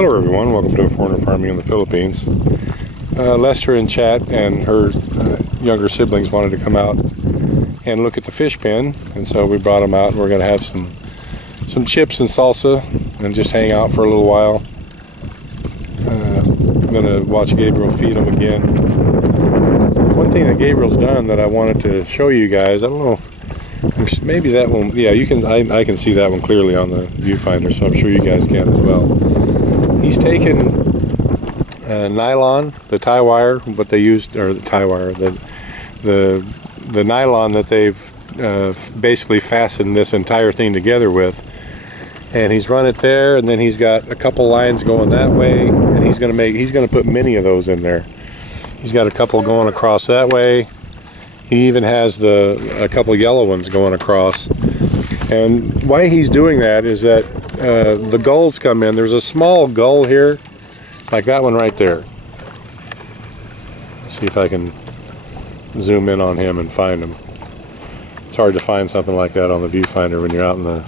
Hello everyone, welcome to Foreigner Farming in the Philippines. Lester in chat and her younger siblings wanted to come out and look at the fish pen, and so we brought them out and we're going to have some chips and salsa and just hang out for a little while. I'm going to watch Gabriel feed them again. One thing that Gabriel's done that I wanted to show you guys, I don't know, maybe that one, yeah, you can, I can see that one clearly on the viewfinder, so I'm sure you guys can as well. He's taken nylon, the tie wire, what they used, or the tie wire, the nylon that they've basically fastened this entire thing together with, and he's run it there, and then he's got a couple lines going that way, and he's gonna put many of those in there. He's got a couple going across that way. He even has a couple yellow ones going across. And why he's doing that is that the gulls come in. There's a small gull here, like that one right there. Let's see if I can zoom in on him and find him. It's hard to find something like that on the viewfinder when you're out in the,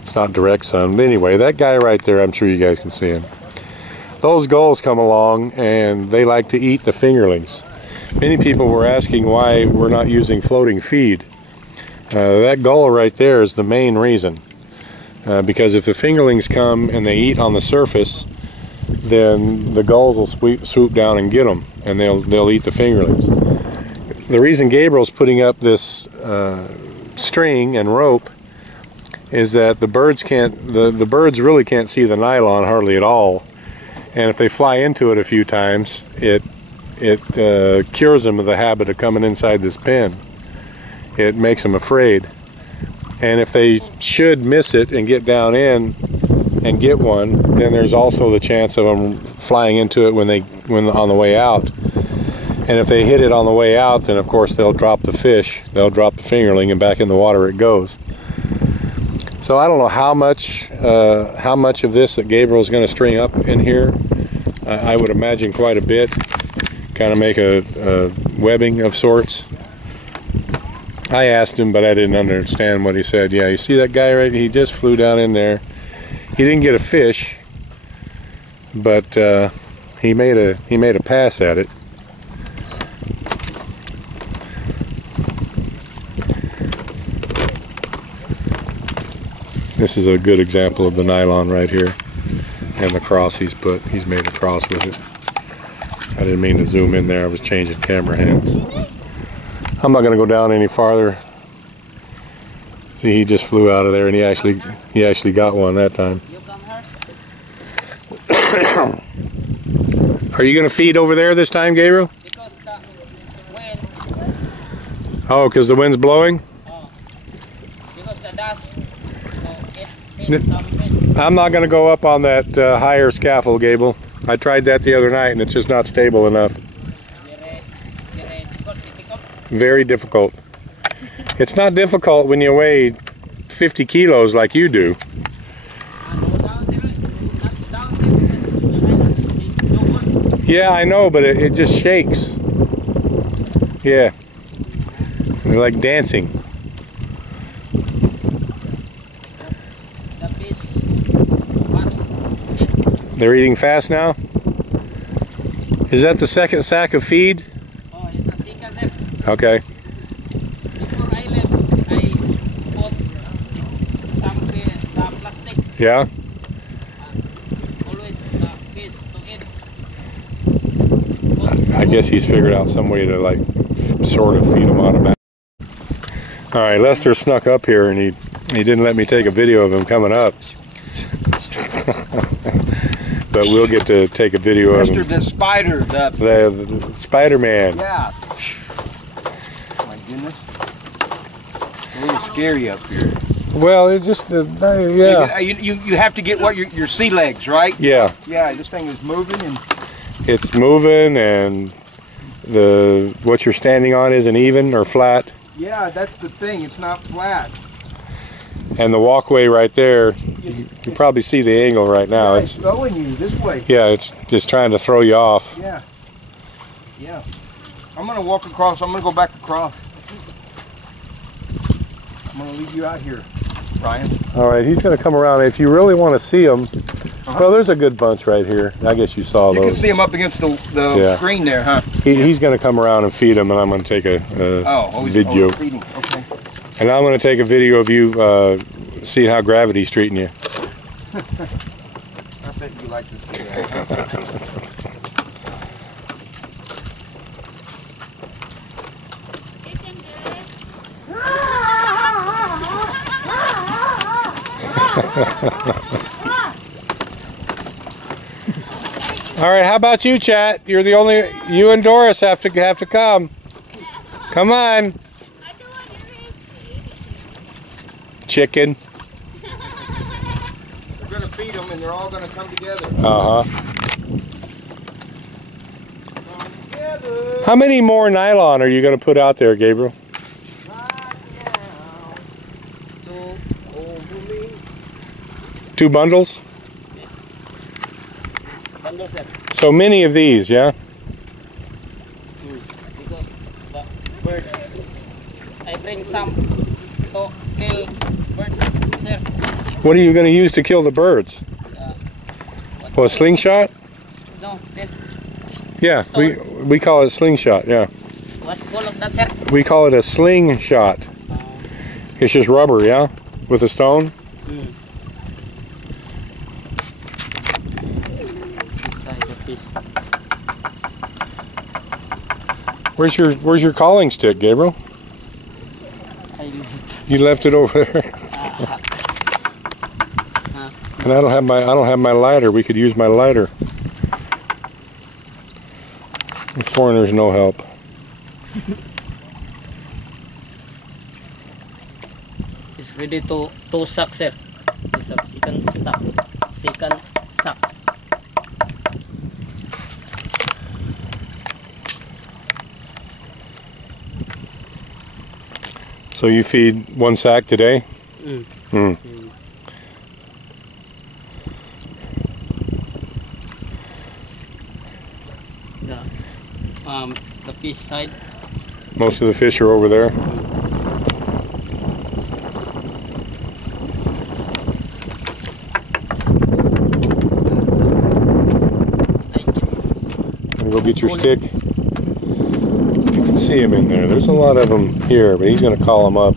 it's not direct sun. But anyway, that guy right there, I'm sure you guys can see him. Those gulls come along and they like to eat the fingerlings. Many people were asking why we're not using floating feed. That gull right there is the main reason. Because if the fingerlings come and they eat on the surface, then the gulls will swoop down and get them, and they'll eat the fingerlings. The reason Gabriel's putting up this string and rope is that the birds the birds really can't see the nylon hardly at all, and if they fly into it a few times, it cures them of the habit of coming inside this pen. It makes them afraid. And if they should miss it and get down in and get one, then there's also the chance of them flying into it when on the way out. And if they hit it on the way out, then of course they'll drop the fish, they'll drop the fingerling, and back in the water it goes. So I don't know how much of this that Gabriel's going to string up in here. I would imagine quite a bit. Kind of make a webbing of sorts. I asked him, but I didn't understand what he said. Yeah, you see that guy right? He just flew down in there. He didn't get a fish, but he made a pass at it. This is a good example of the nylon right here, and the cross he's made a cross with it. I didn't mean to zoom in there, I was changing camera hands. I'm not gonna go down any farther. See, he just flew out of there, and he actually got one that time. Are you gonna feed over there this time, Gabriel? Because the wind. Oh, because the wind's blowing? Because the dust. I'm not gonna go up on that higher scaffold, Gabriel. I tried that the other night and it's just not stable enough. Very difficult. It's not difficult when you weigh 50 kilos like you do. Yeah, I know, but it just shakes. Yeah. They're like dancing. They're eating fast now? Is that the second sack of feed? Oh, it's the second left. Okay. Before I left, I put some the plastic. Yeah? Always the fish to eat. I guess he's figured out some way to like sort of feed them automatically. Alright, Lester snuck up here and he didn't let me take a video of him coming up. But we'll get to take a video of him. The spider, the Spider-Man. Yeah. My goodness. It's a little scary up here. Well, it's just, yeah. You have to get what your sea legs, right? Yeah. Yeah, this thing is moving and... It's moving, and what you're standing on isn't even or flat. Yeah, that's the thing. It's not flat. And the walkway right there, you probably see the angle right now. Yeah, it's throwing you this way. Yeah, it's just trying to throw you off. Yeah. Yeah. I'm going to walk across. I'm going to go back across. I'm going to leave you out here, Ryan. All right, he's going to come around. If you really want to see him, Well, there's a good bunch right here. I guess you saw You those. can see them up against the screen there, huh? He's going to come around and feed them, and I'm going to take a video. Feeding. Okay. And I'm going to take a video of you seeing how gravity's treating you. I bet you like to see that. All right, how about you, chat? You're the only. You and Doris have to come. Come on. Chicken. We're gonna feed them, and they're all gonna come together. How many more nylon are you gonna put out there, Gabriel? Two bundles? Yes. Bundles, sir. So many of these, yeah? Because the bird, I bring some to kill bird, sir. What are you gonna use to kill the birds? Well, a slingshot? No, this. Yeah, we call it slingshot, yeah. What call of that, sir? We call it a slingshot. It's just rubber, yeah? With a stone? Inside the fish. Where's your calling stick, Gabriel? You left it over there. And I don't have my lighter. We could use my lighter. The foreigner's no help. It's ready to suck, sir. It's a second suck. Second suck. So you feed one sack today? The fish side. Most of the fish are over there. Go get your stick. You can see him in there. There's a lot of them here, but he's going to call them up.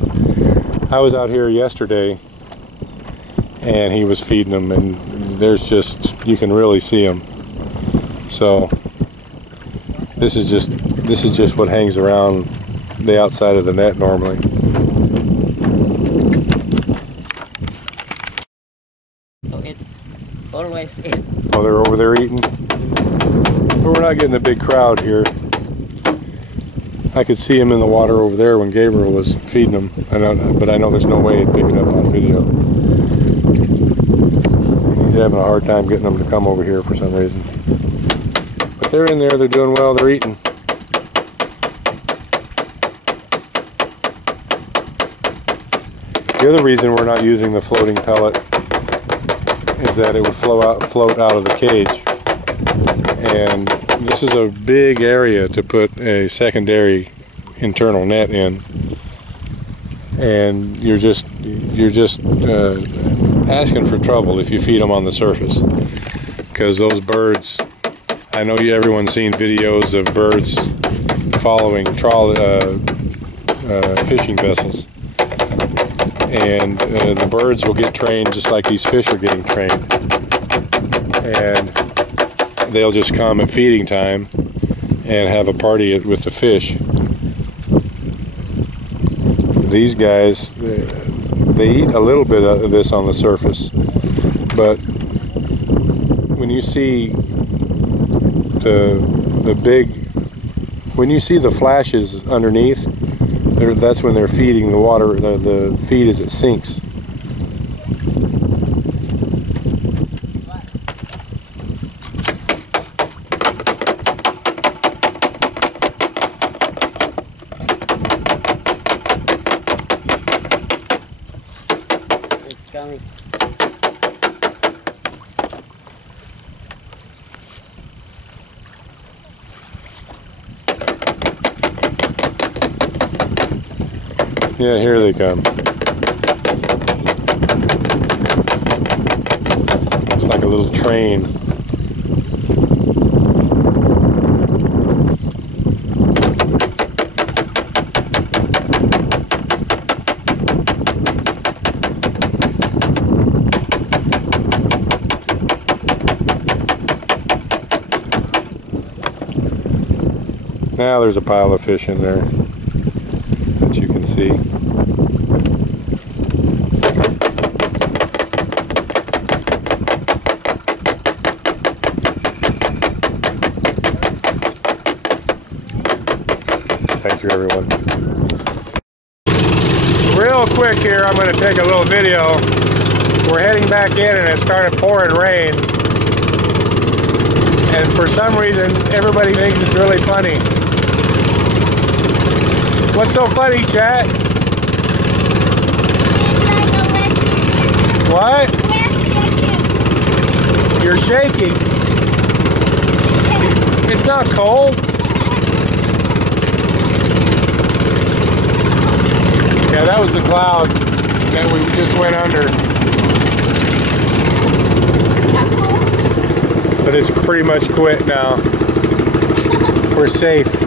I was out here yesterday, and he was feeding them, and there's just, you can really see them. So this is just what hangs around the outside of the net normally. So it always eat. Oh, they're over there eating? But we're not getting a big crowd here. I could see him in the water over there when Gabriel was feeding them. But I know there's no way he'd pick it up on video. He's having a hard time getting them to come over here for some reason. But they're in there, they're doing well, they're eating. The other reason we're not using the floating pellet is that it would float out of the cage. And this is a big area to put a secondary internal net in, and you're just asking for trouble if you feed them on the surface, because those birds, I know everyone's seen videos of birds following fishing vessels, and the birds will get trained just like these fish are getting trained, and they'll just come at feeding time and have a party with the fish. These guys, they eat a little bit of this on the surface, but when you see when you see the flashes underneath, that's when they're feeding the water. The feed as it sinks. Coming. Yeah, here they come. It's like a little train. Now there's a pile of fish in there that you can see. Thank you, everyone. Real quick here, I'm going to take a little video. We're heading back in and it started pouring rain. And for some reason, everybody thinks it's really funny. What's so funny, chat? What? You're shaking. It's not cold. Yeah, that was the cloud that we just went under. But it's pretty much quit now. We're safe.